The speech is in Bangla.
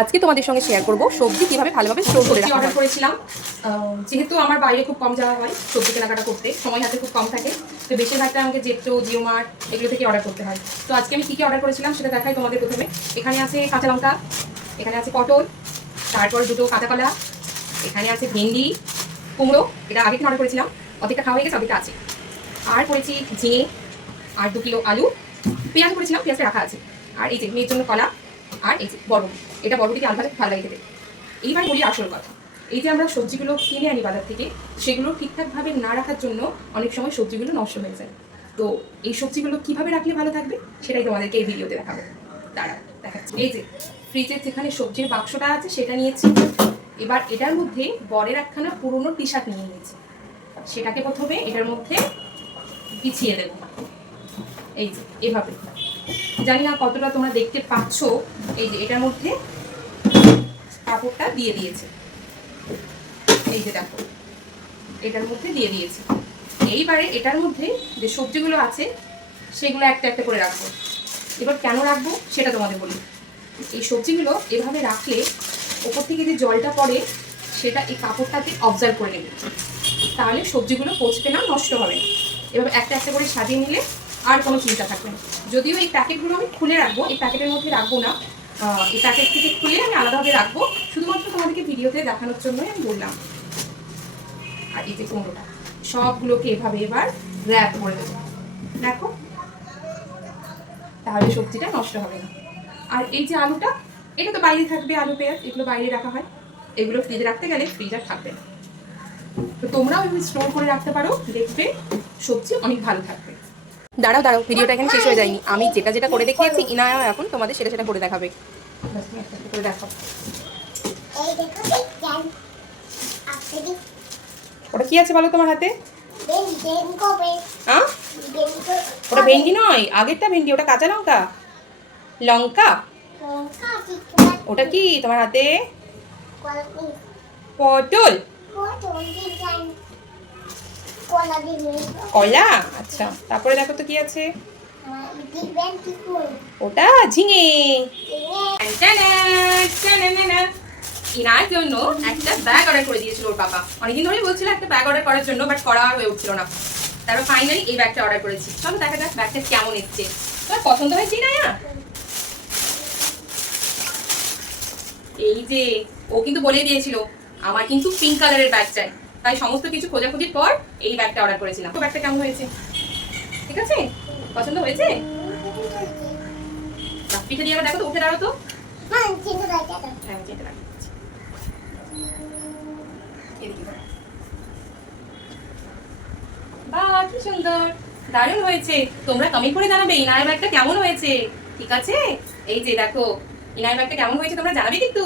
আজকে তোমাদের সঙ্গে শেয়ার করব সবজি কিভাবে ভালোভাবে স্টোর করে রাখা অর্ডার হয়। করেছিলাম। যেহেতু আমার বাইরে খুব কম যাওয়া হয় সবজি কেনাকাটা করতে, সময় হাতে খুব কম থাকে, তো বেশিরভাগটা আমাকে জেপ্টো, জিও মার্ট এগুলো থেকে অর্ডার করতে হয়। তো আজকে আমি কী কী অর্ডার করেছিলাম সেটা দেখাই তোমাদের। প্রথমে এখানে আছে কাঁচা লঙ্কা, এখানে আছে পটল, তারপর দুটো কাঁচা কলা, এখানে আছে ভেন্ডি, কুমড়ো, এটা আগে থেকে অর্ডার করেছিলাম, অর্ধেকটা খাওয়া হয়ে গেছে, অর্ধেকটা আছে। আর করেছি ঝিঙে, আর 2 কিলো আলু, পেঁয়াজ করেছিলাম, পেঁয়াজটা রাখা আছে। আর এই যে মেয়ের জন্য কলা, আর এই যে বরবটি, এটা বরবটিকে আলু ভাজা খুব ভালো লাগে খেতে। এইবার বলি আসল কথা, এই যে আমরা সবজিগুলো কিনে আনি বাজার থেকে, সেগুলো ঠিকঠাকভাবে না রাখার জন্য অনেক সময় সবজিগুলো নষ্ট হয়ে যায়। তো এই সবজিগুলো কিভাবে রাখলে ভালো থাকবে সেটাই তোমাদেরকে এই ভিডিওতে দেখাবো। দাঁড়া দেখাচ্ছি। এই যে ফ্রিজের যেখানে সবজির বাক্সটা আছে সেটা নিয়েছি। এবার এটার মধ্যে বরের একখানা পুরনো টি শার্ট নিয়ে নিয়েছি, সেটাকে প্রথমে এটার মধ্যে বিছিয়ে দেবো। এই যে এভাবে, জানি না কতটা তোমরা দেখতে পাচ্ছ, এই যে এটার মধ্যে কাপড়টা দিয়ে দিয়েছে, এই যে দেখো এটার মধ্যে দিয়ে দিয়েছি। এইবারে এটার মধ্যে যে সবজিগুলো আছে সেগুলো একটা একটা করে রাখবো। এবার কেন রাখবো সেটা তোমাদের বলি। এই সবজিগুলো এভাবে রাখলে ওপর থেকে যে জলটা পড়ে সেটা এই কাপড়টাকে অবজার্ভ করে নেবে, তাহলে সবজিগুলো পচবে না, নষ্ট হবে না। এভাবে একটা একটা করে সাজিয়ে নিলে আর কোনো চিন্তা থাকবে না। যদিও এই প্যাকেটগুলো আমি খুলে রাখবো, এই প্যাকেটের মধ্যে রাখবো না, এই প্যাকেট থেকে খুলে আমি আলাদাভাবে রাখবো, শুধুমাত্র তোমাদেরকে ভিডিওতে দেখানোর জন্যই আমি বললাম। আর এই যে কুমড়োটা, সবগুলোকে এভাবে এবার র্যাপ করে দেবো, দেখো, তাহলে সবজিটা নষ্ট হবে না। আর এই যে আলুটা, এটা তো বাইরে থাকবে, আলু পেঁয়াজ এগুলো বাইরে রাখা হয়, এগুলো ফ্রিজে রাখতে গেলে ফ্রিজ আর থাকবে না। তো তোমরাও এগুলো স্টোর করে রাখতে পারো, দেখবে সবজি অনেক ভালো থাকবে। দাঁড়াও দাঁড়াও, ভিডিওটা এখানে শেষ হয়ে যায়নি। আমি যেটা যেটা করে দেখিয়েছি, ইনায়া এখন তোমাদের সেটা সেটা করে দেখাবে। করে দেখো, ওটা কি আছে বলো তোমার হাতে? ওটা ভেন্ডি নয়, আগেরটা ভেন্ডি, ওটা কাঁচা লঙ্কা। লঙ্কা, ওটা কি তোমার হাতে? পটল, কলা। আচ্ছা, তারপরে দেখো তো কি আছে, ওটা ঝিঙে। ইনার জন্য একটা ব্যাগ অর্ডার করে দিয়েছিল ওর বাবা, অনেকদিন ধরেই বলছিল একটা ব্যাগ অর্ডার করার জন্য, বাট করা হয়ে উঠছিল না। তারপর ফাইনালি এই ব্যাগটা অর্ডার করেছি। চলো দেখা যাক ব্যাগটা কেমন এসছে। তোমার পছন্দ হয়েছে না? এই যে ও কিন্তু বলে দিয়েছিল আমার কিন্তু পিঙ্ক কালারের ব্যাগ চাই, তাই সমস্ত কিছু খোঁজাখুঁজির পর এই ব্যাগটা অর্ডার করেছিলাম। তো ব্যাগটা কেমন হয়েছে? ঠিক আছে, পছন্দ হয়েছে? পিঠে দিয়ে আবার দেখো তো, উঠে দাঁড়াও তো। হ্যাঁ, চিনতে রাখছি। বাহ, কি সুন্দর, দারুণ হয়েছে। তোমরা কমেন্ট করে জানাবে ইনার ব্যাগটা কেমন হয়েছে। ঠিক আছে, এই যে দেখো ইনার ব্যাগটা কেমন হয়েছে তোমরা জানাবে কিন্তু।